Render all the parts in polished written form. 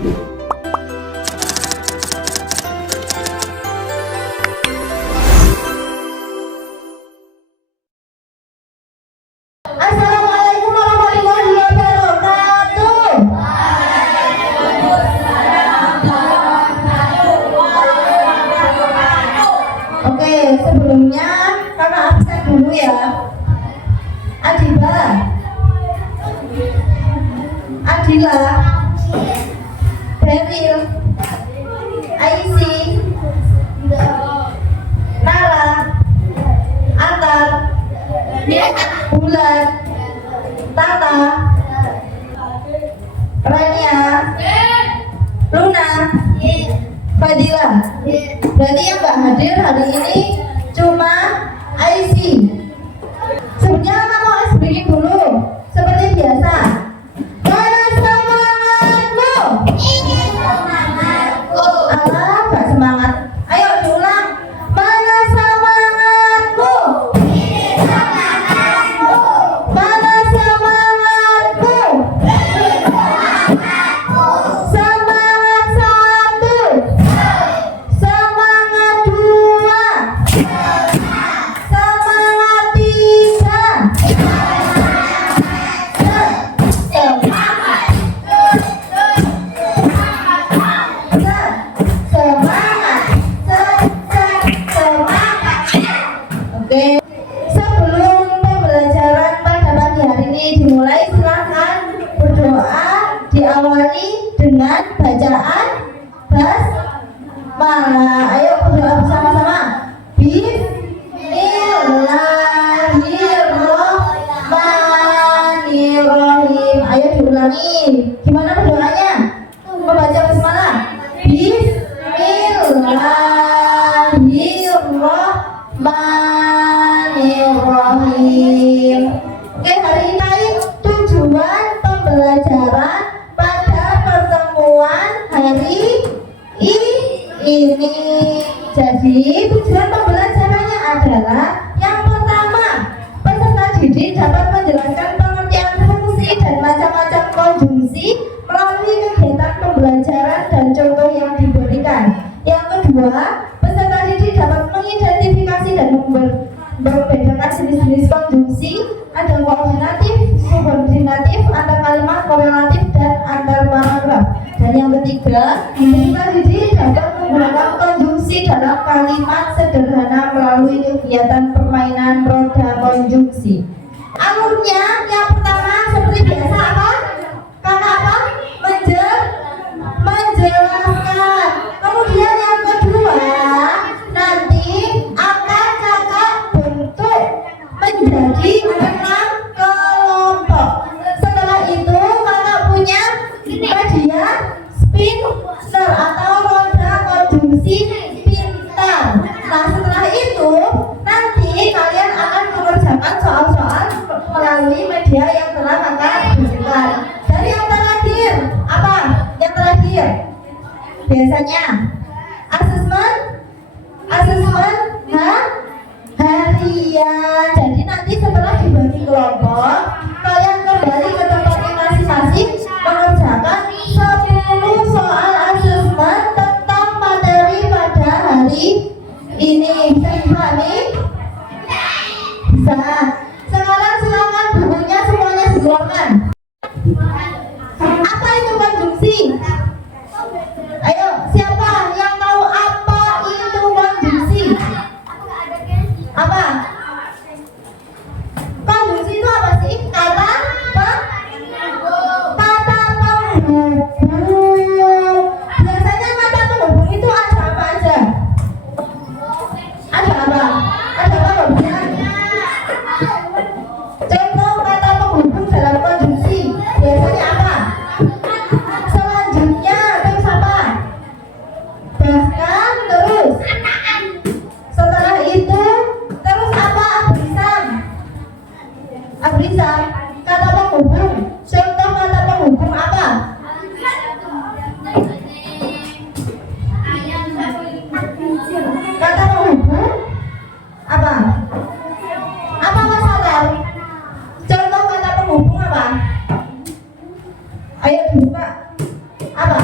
Assalamualaikum warahmatullahi wabarakatuh. Oke, sebelumnya karena absen dulu ya. Adiba, Adila, Beril, Aisi, Nara, Atar, Bulan, Tata, Rania, Luna, Fadila. Berarti yang nggak hadir hari ini cuma Aisi. Sebenarnya mau ice breaking dulu seperti biasa. Mana semangatmu? Ini semangatku. Alah, nggak semangat. Ayo diulang. Mana semangatmu? Ini semangatku. Mana semangatmu? Ini semangatku. Semangat satu. Semangat dua. Semangat tiga. Oke, sebelum pembelajaran pada pagi hari ini dimulai, silakan berdoa diawali dengan bacaan basmalah. Ayo berdoa bersama-sama. Bismillahirrahmanirrahim. Ayo diulangi. Gimana berdoanya? Membaca basmalah. Bismillahirrahmanirrahim. Oke, hari ini tujuan pembelajaran pada pertemuan hari ini. Jadi tujuan pembelajarannya adalah yang pertama, peserta didik dapat menjelaskan pengertian fungsi dan macam-macam konjungsi melalui kegiatan pembelajaran dan contoh yang diberikan. Yang kedua, peserta didik dapat mengidentifikasi dan membedakan jenis-jenis konjungsi, ada koordinatif, subordinatif, antar kalimat, korelatif, dan antar paragraf. Dan yang ketiga, peserta didik dapat menggunakan konjungsi dalam kalimat sederhana melalui kegiatan permainan roda konjungsi. Alurnya yang pertama seperti biasa apa? Karena apa? Menjelaskan. Kemudian yang kedua, nanti akan kakak bentuk menjadi 6 kelompok. Setelah itu kakak punya media spinner atau roda konjungsi pintar. Nah, setelah itu nanti kalian akan mengerjakan soal-soal melalui media yang telah kakak berikan. Dari yang terakhir apa? Yang terakhir biasanya asesmen harian. Jadi nanti setelah dibagi kelompok, kalian kembali ke tempatnya masing-masing mengerjakan 10 soal asesmen tentang materi pada hari ini. Bisa dipahami? Bisa. Sekarang silakan bukunya semuanya dikeluarkan. Apa itu konjungsi? Ayo, siapa yang tahu apa itu konjungsi? Apa? Konjungsi itu apa sih? Kata penghubung. Biasanya kata penghubung itu ada apa aja? Ada apa? Ada apa bagian? Contoh kata penghubung dalam konjungsi biasanya apa? Selanjutnya terus apa? Bahkan terus. Setelah itu terus apa? Abrisan. Kata penghubung. Contoh kata penghubung apa? Kata penghubung apa? Apa masalah? Contoh kata penghubung apa? Ayo dibuka. Apa?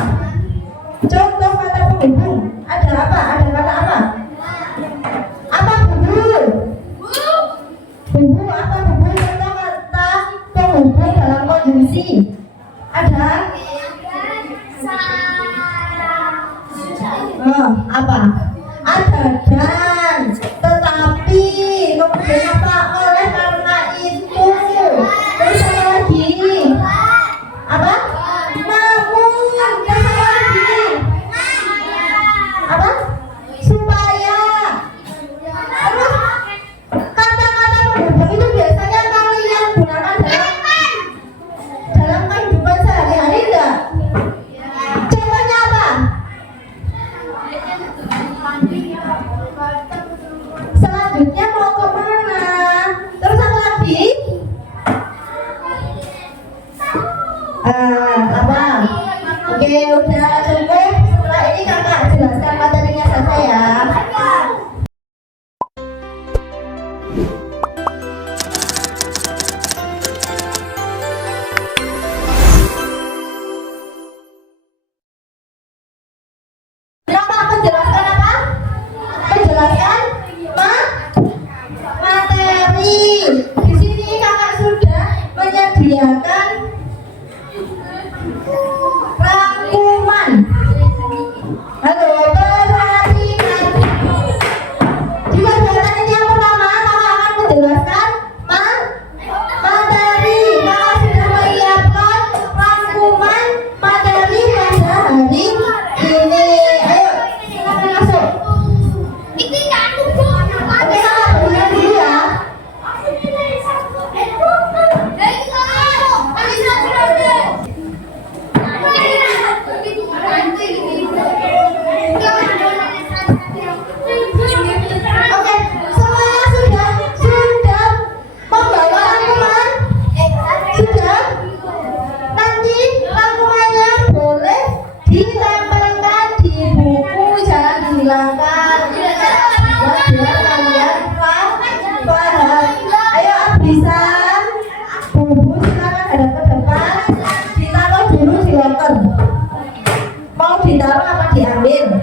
diambil.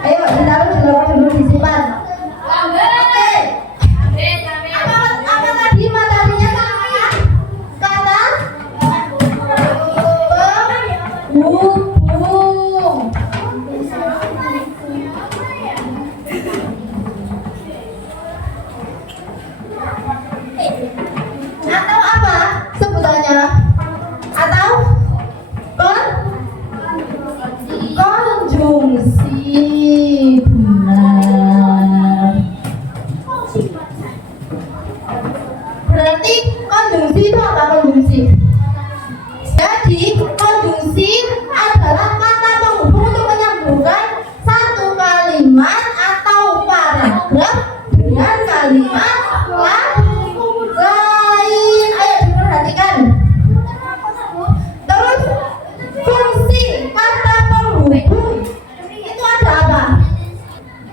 Ayo ditaruh di lokasi dulu disimpan. Oke. Apa tadi materinya namanya? Kata penghubung. Atau apa sebutannya? Atau konjungsi. Benar. Berarti konjungsi itu apa konjungsi? Jadi konjungsi adalah kata penghubung untuk menyambungkan satu kalimat atau paragraf dengan kalimat lain. Ayo diperhatikan. Terus fungsi kata penghubung itu ada apa?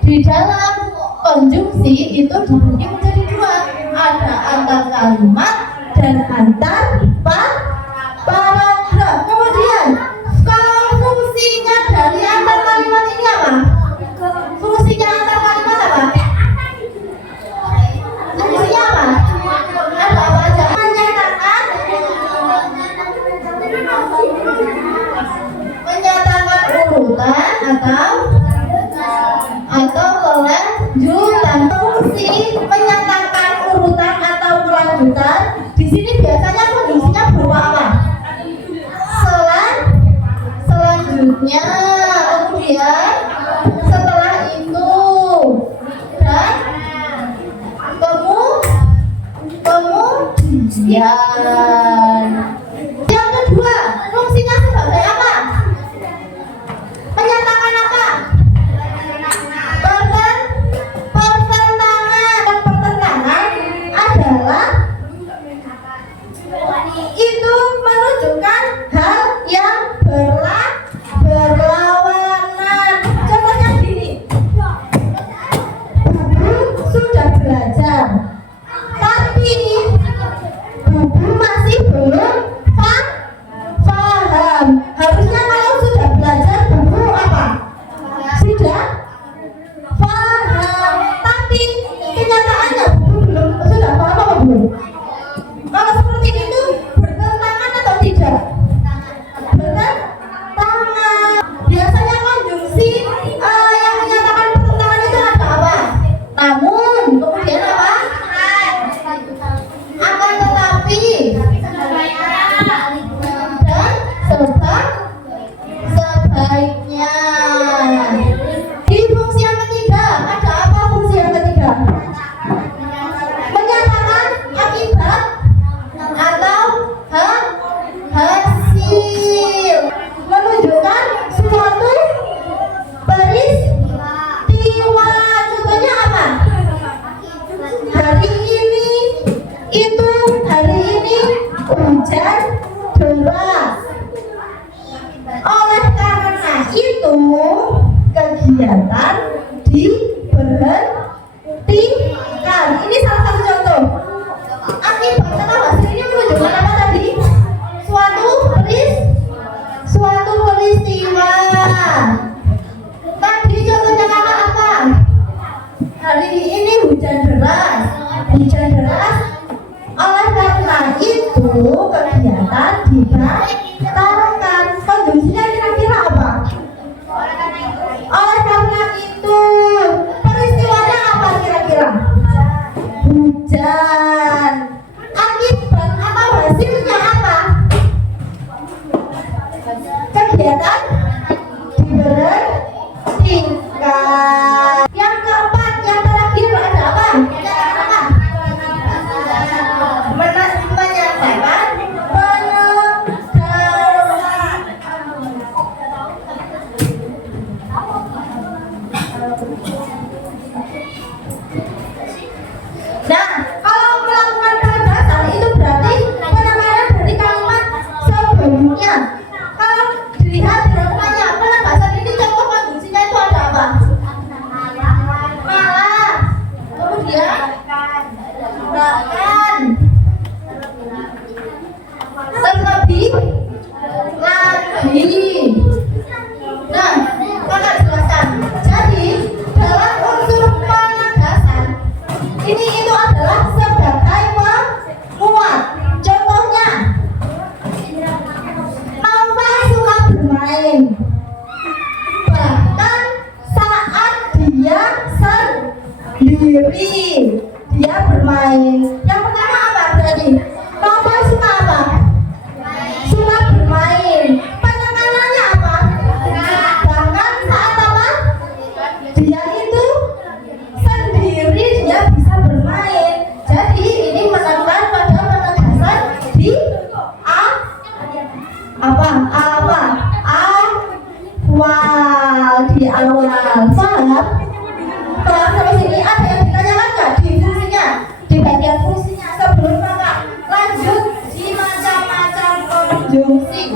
Di dalam konjungsi itu dibagi menjadi dua, ada antar kalimat dan antar paragraf. Kemudian kalau fungsinya dari antar kalimat ini apa? Fungsinya antar kalimat apa? Fungsinya apa? Ada apa aja? Menyatakan urutan atau kelanjutan. Fungsi menyatakan urutan atau kelanjutan di sini biasanya konjungsinya berupa apa? Selanjutnya, kemudian setelah itu, dan kemudian. Yang kedua, fungsinya sebagai apa? Menyatakan apa? Pertentangan adalah itu menunjukkan hal yang berlawanan. Contohnya gini, Bubu sudah belajar, tapi Bubu masih belum paham. Harusnya kalau sudah belajar Bubu apa? Sudah paham. Tapi kenyataannya Bubu sudah paham apa belum? Kalau seperti itu bertentangan atau tidak? Bertentangan. Biasanya konjungsi yang menyatakan pertentangan itu ada apa? Namun, kemudian apa? Akan tetapi dan sebaiknya. Di fungsi yang ketiga ada apa? Fungsi yang ketiga menyatakan akibat atau hasil, menunjukkan suatu peristiwa. Contohnya apa? Hari ini itu, hari ini hujan deras. Oleh karena itu kegiatan diberhentikan. Ini salah satu contoh. Akibat atau hasil ini menunjukkan apa tadi? Suatu peristiwa. Tadi contohnya kata apa? Hari ini hujan deras. Oleh karena itu kegiatan dibatalkan. Konjungsinya kira-kira apa? Oleh karena itu peristiwanya apa kira-kira? Hujan. Akibat atau hasilnya apa? Kegiatan diberhentikan. Yang keempat, yang terakhir ada apa? Menyatakan sendiri, dia bermain. Yang pertama apa berarti? Rombongan suka apa? Suka bermain. Penekanannya apa? Bahkan saat apa? Dia itu sendiri dia bisa bermain. Jadi ini menekan pada penegasan di awal di awal. Paham? Paham sampai sini? Ada yang ditanyakan nggak di fungsinya? Di bagian fungsinya sebelum kakak lanjut di macam-macam konjungsi.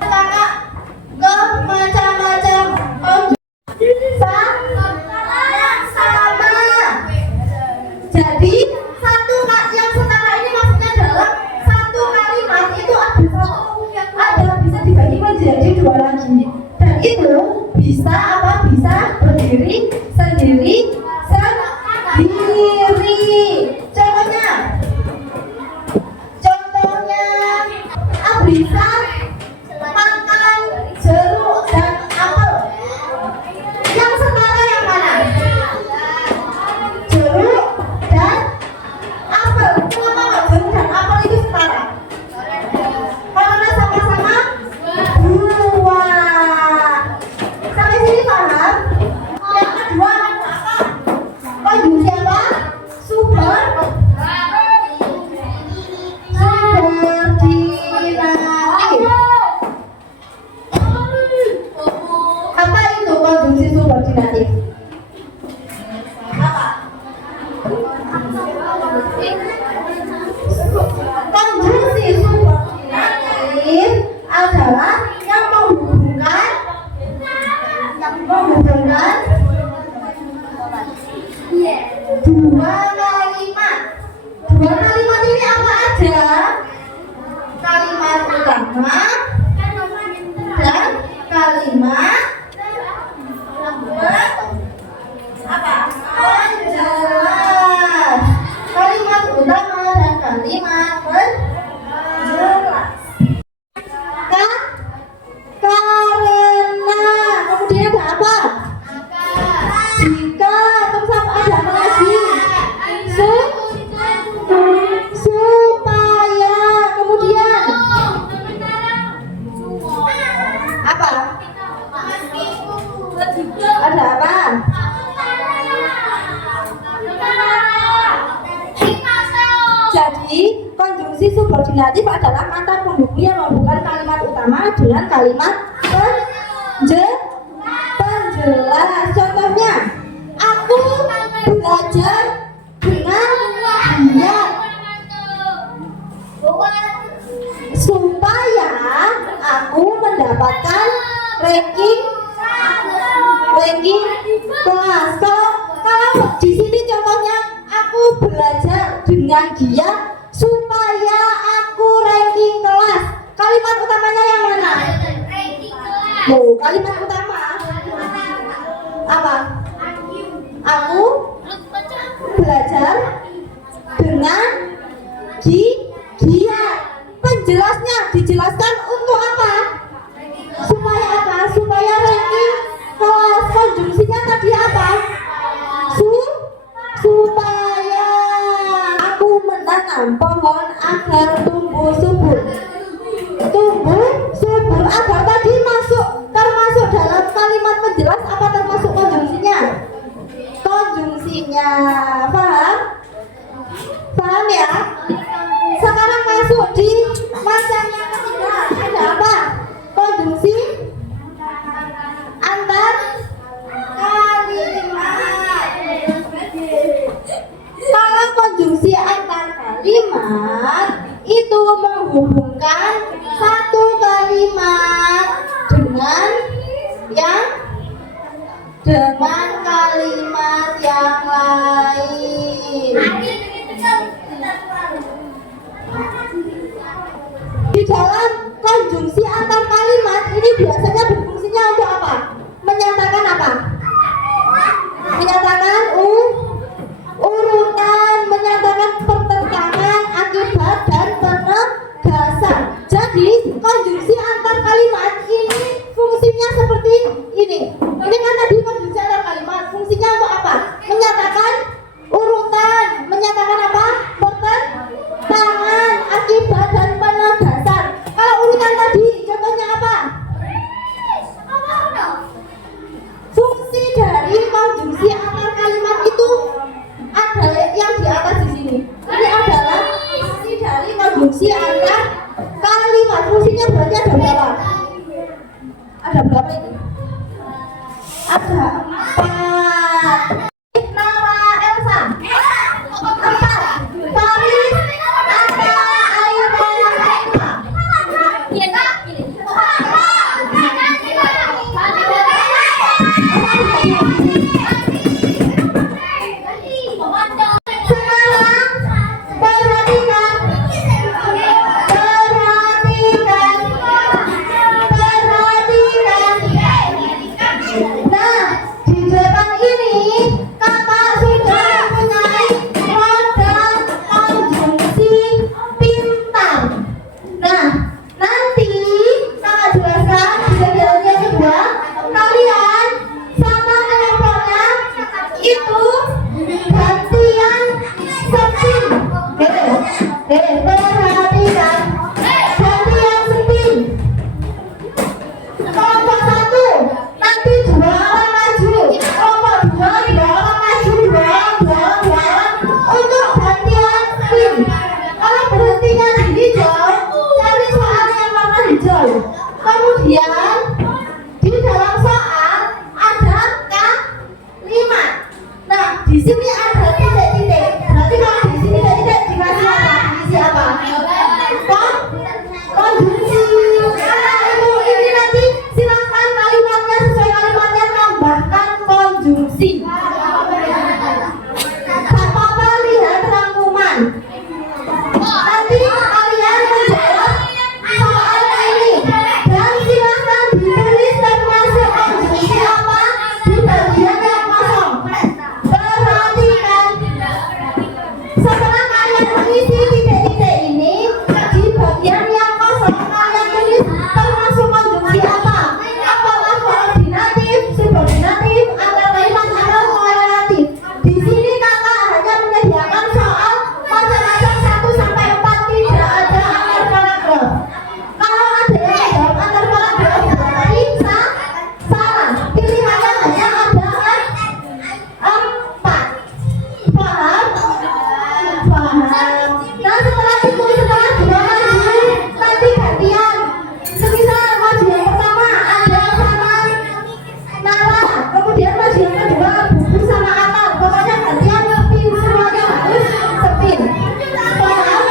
Kakak ke macam-macam konjungsi sama. Jadi satu yang setara ini maksudnya dalam satu kalimat itu ada bisa dibagi menjadi dua lagi. Dan itu bisa apa? Bisa berdiri sendiri sendiri. Contohnya bisa makan jeruk dan apel. Yang setara yang mana? Jeruk dan apel. Kenapa nggak jeruk dan apel itu setara? Karena sama-sama buah. Sampai sini paham? Yang kedua konjungsi apa? Subordinatif. Apa itu konjungsi subordinatif? Konjungsi subordinatif adalah yang menghubungkan dua kalimat. Dua kalimat ini apa aja? Kalimat utama dan kalimat apa? Penjelas. Kalimat utama dan kalimat penjelas. Karena kemudian ada apa? Jika terus ada apa lagi? Supaya kemudian apa? Ada apa? Jadi konjungsi subordinatif adalah kata penghubung yang menghubungkan kalimat utama dengan kalimat penjelas. Contohnya, aku belajar dengan giat supaya aku mendapatkan ranking kelas. Kalau di sini contohnya aku belajar dengan giat supaya aku ranking kelas. Kalimat utamanya yang mana? Kalimat utama apa? Aku belajar dengan giat. Penjelasnya dijelaskan untuk apa? Supaya apa? Supaya ranking kelas. Konjungsinya tadi apa? Supaya aku menanam pohon agar tumbuh subur. Agar tadi termasuk dalam kalimat penjelas apa termasuk konjungsinya? Konjungsinya. Paham ya? Sekarang masuk di macam yang ketiga. Ada apa? Konjungsi antar kalimat. Kalau konjungsi antar kalimat itu menghubungkan satu kalimat dengan kalimat yang lain. Di dalam konjungsi antar kalimat ini biasanya berfungsinya untuk apa? Menyatakan apa? Menyatakan urutan, menyatakan pertentangan, akibat dan penegasan. Jadi konjungsi antar kalimat ini fungsinya seperti ini. Ini kan tadi konjungsi antar kalimat, fungsinya untuk apa? Menyatakan konjungsi antar kalimat. Fungsinya berarti ada berapa? Ada berapa ini? Ada 4. Nama Elsa 4. Faris ada Aira Emma. Kemudian di dalam soal ada kalimat. Nah, di sini ada titik-titik. Berarti kalau di sini titik dikasih apa? Isi apa? Konjungsi. Nah, ini nanti silakan kalimatnya sesuai kalimatnya tambahkan konjungsi. Tak apa-apa lihat rangkuman. Nanti kalian menjawab soal ini. Dan silakan ditulis dan masuk konjungsi apa di bagian yang kosong. Perhatikan. Setelah kalian mengisi titik-titik ini di bagian yang kosong, kalian tulis termasuk konjungsi apa? Apakah koordinatif, subordinatif, antar kalimat atau korelatif? Di sini kakak hanya menyediakan soal macam-macam 1 sampai 4, tidak ada antar paragraf. Kalau ada yang menjawab antar paragraf berarti salah. Pilihannya hanya ada 4. Paham? Paham. Nah, setelah itu setelah maju nanti gantian. Semisal maju yang pertama ada sama Nala, kemudian maju yang kedua buku sama Atal. Pokoknya gantian spin, semuanya harus spin. Paham?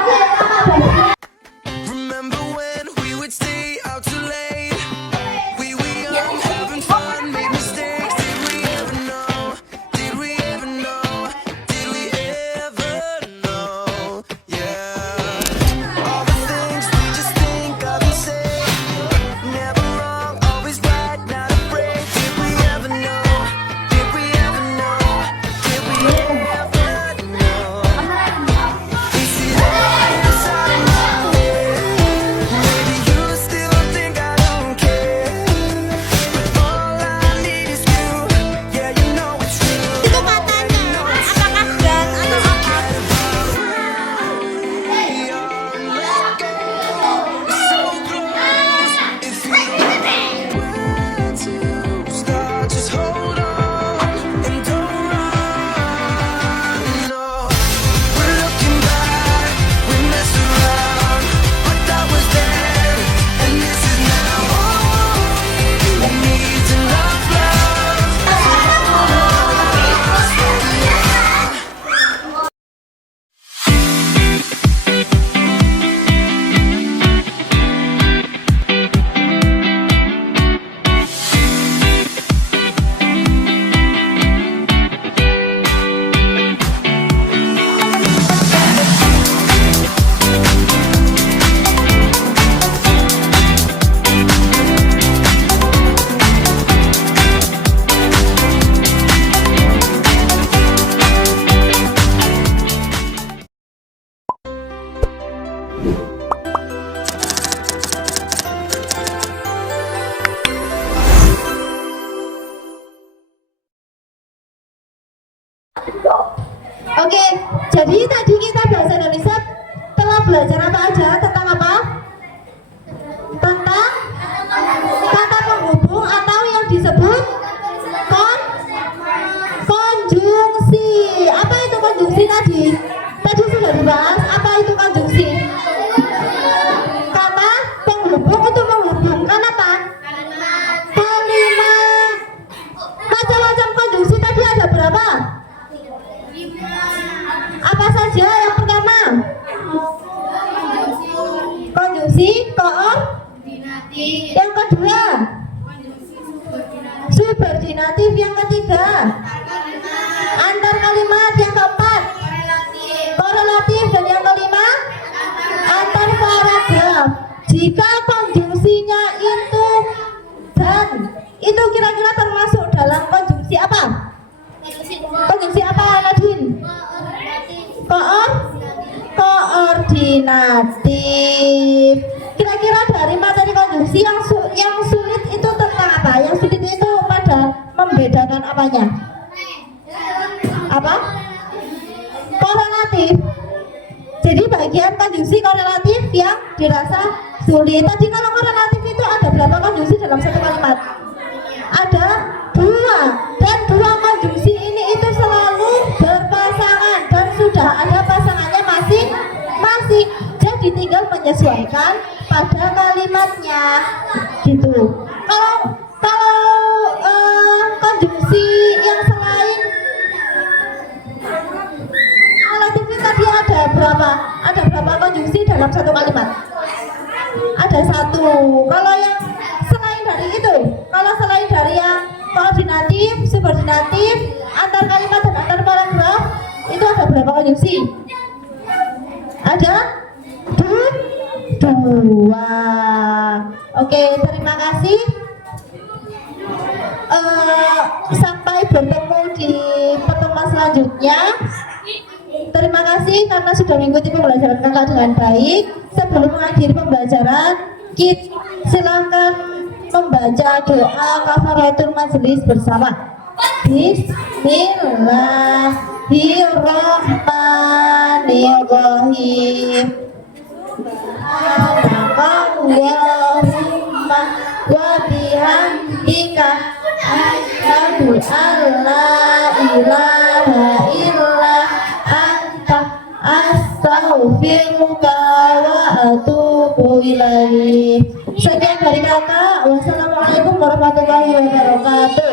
Oke, kakak bagi. Remember when we would stay out too late? We were young, having fun, made mistakes. Did we ever know? Did we ever know? Did we ever know? Yeah. All the things we just think of and say. Never wrong, always right, not afraid. Did we ever know? Did we ever know? Did we ever know? Is it all inside of my head? Maybe you still think I don't care, but all I need is you. Yeah, you know it's true. Itu katanya, apakah dan atau apa? So close. If we were to start, just hold on and don't run. No, we're looking back, we messed around, but that was then, and this is now. We need to love, Oke, jadi tadi kita bahasa Indonesia telah belajar apa aja? Tentang apa? Tentang kata penghubung atau yang disebut konjungsi. konjungsi tadi sudah dibahas. Apa itu konjungsi? Kata penghubung untuk menghubungkan apa? Kalimat. Macam-macam konjungsi tadi ada berapa? Apa saja? Yang pertama konjungsi koordinatif. Yang kedua subordinatif. Yang ketiga antar kalimat. Yang keempat korelatif. Dan yang kelima antar paragraf. Jika konjungsinya itu dan itu kira-kira termasuk dalam konjungsi apa? Konjungsi apa, Nadine? Koordinatif. Kira-kira dari materi konjungsi yang sulit itu tentang apa? Yang sulit itu pada membedakan apanya? Apa? Korelatif. Jadi bagian konjungsi korelatif yang dirasa sulit. Tadi kalau korelatif itu ada berapa konjungsi dalam satu kalimat? Ada 2. Dan 2 konjungsi ini itu selalu berpasangan dan sudah ada pasangannya masing-masing. Jadi tinggal menyesuaikan pada kalimatnya gitu. Kalau konjungsi yang selain relatif ini tadi ada berapa? Ada berapa konjungsi dalam satu kalimat? Ada 1. Kalau yang selain dari itu, kalau selain dari yang koordinatif, subordinatif, antar kalimat dan antar paragraf, itu ada berapa konjungsi? Ada 2. Oke, terima kasih. Sampai bertemu di pertemuan selanjutnya. Terima kasih karena sudah mengikuti pembelajaran kakak dengan baik. Sebelum mengakhiri pembelajaran, silakan membaca doa kafaratul majelis bersama. Bismillahirrahmanirrahim. Allahumma wa bihamdika asyhadu an la ilaha illa anta astaghfiruka wa atubu ilaik. Sekian dari kakak. Wassalamualaikum warahmatullahi wabarakatuh.